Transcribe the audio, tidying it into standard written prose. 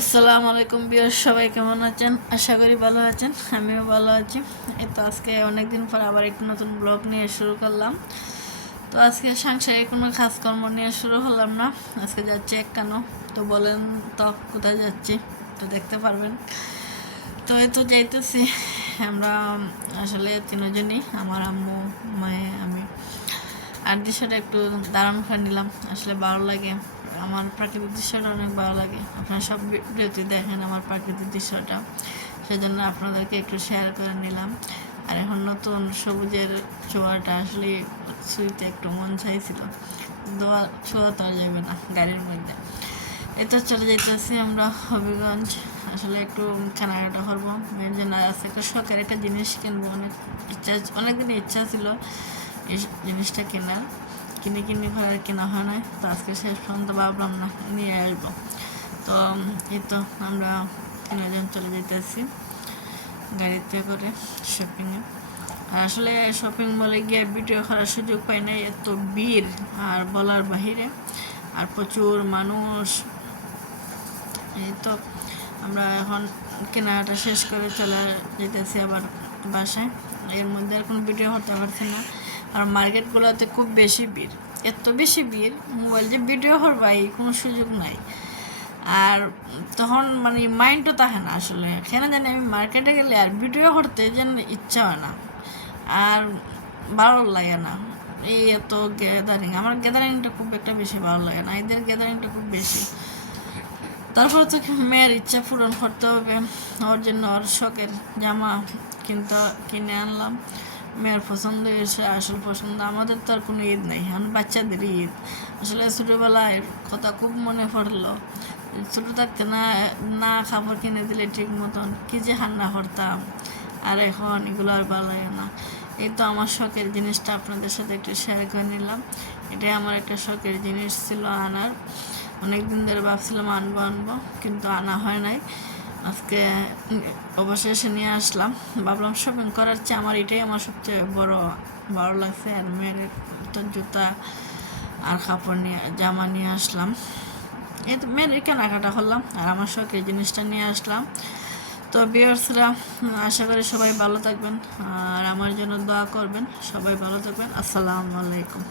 আসসালামু আলাইকুম বিয়ার, সবাই কেমন আছেন? আশা করি ভালো আছেন। আমিও ভালো আছি। এই তো আজকে অনেকদিন পর আবার একটু নতুন ব্লগ নিয়ে শুরু করলাম। তো আজকে সাংসারিক কোনো কাজকর্ম নিয়ে শুরু হলাম না। আজকে যাচ্ছি একখানো। তো বলেন তো কোথায় যাচ্ছি, তো দেখতে পারবেন। তো এই তো যাইতেছি আমরা আসলে তিনজনই, আমার আম্মু, মায়ে, আমি। আর দৃশ্যটা একটু দারুণ করে নিলাম, আসলে ভালো লাগে। আমার প্রাকৃতিক দৃশ্যটা অনেক ভালো লাগে। আপনারা সব ভিডিওতে দেখেন আমার প্রাকৃতিক দৃশ্যটা, সেজন্য আপনাদেরকে একটু শেয়ার করে নিলাম। আর এখন নতুন সবুজের ছোঁয়াটা আসলে ছুঁইতে একটু মন চাইছিল, দোয়া ছোঁয়া তো যাবে না গাড়ির মধ্যে। এটা চলে যেতেছি আমরা হবিগঞ্জ। আসলে একটু কেনাকাটা করবো, মেয়ের জন্য আছে একটা শখের একটা জিনিস কিনবো। অনেকদিন ইচ্ছা ছিল এই জিনিসটা কেনার, কিনে ঘরে কেনা হয় না। তো আজকে শেষ পর্যন্ত ভাবলাম না নিয়ে আসবো। তো এই তো আমরা তিনজন চলে যেতেছি গাড়িতে করে শপিংয়ে। আর আসলে শপিং মলে গিয়ে ভিডিও করার সুযোগ পাই না, এত ভিড় আর বলার বাহিরে, আর প্রচুর মানুষ। এই তো আমরা এখন কেনাকাটা শেষ করে চলে যেতেছি আবার বাসায়। এর মধ্যে আর কোনো ভিডিও হতে পারছি না। আর মার্কেটগুলোতে খুব বেশি ভিড়, এত বেশি ভিড়, মোবাইল যে ভিডিও করবা এই কোনো সুযোগ নাই। আর তখন মানে মাইন্ডও থাকে না আসলে, কেন জানি আমি মার্কেটে গেলে আর ভিডিও করতে যেন ইচ্ছা হয় না, আর ভালো লাগে না। এই এত গ্যাদারিং, আমার গ্যাদারিংটা খুব একটা বেশি ভালো লাগে না, এদের গ্যাদারিংটা খুব বেশি। তারপর তো মেয়ের ইচ্ছা পূরণ করতে হবে, ওর জন্য ওর শখের জামা কিনে আনলাম। মেয়ের পছন্দ এসে আসল পছন্দ, আমাদের তো আর কোনো ঈদ নেই, এখন বাচ্চাদের ঈদ। আসলে ছোটোবেলায় কথা খুব মনে পড়লো, ছোটো থাকতে না না খাবার কিনে দিলে ঠিক মতন কী যে রান্না করতাম। আর এখন এগুলো আর ভালো লাগে না। এই তো আমার শখের জিনিসটা আপনাদের সাথে একটু শেয়ার করে নিলাম। এটাই আমার একটা শখের জিনিস ছিল আনার, অনেক দিন ধরে ভাবছিলাম আনবো কিন্তু আনা হয় নাই। আজকে অবশেষে নিয়ে আসলাম। ভাবলাম শপিং করার চেয়ে আমার এটাই আমার সবচেয়ে বড় ভালো লাগছে। আর মেয়ের তো জুতা আর কাপড় নিয়ে জামা নিয়ে আসলাম। এই তো মেয়ের কেনাকাটা করলাম আর আমার শখের জিনিসটা নিয়ে আসলাম। তো ভিউয়ার্সরা, আশা করি সবাই ভালো থাকবেন আর আমার জন্য দোয়া করবেন। সবাই ভালো থাকবেন। আসসালামু আলাইকুম।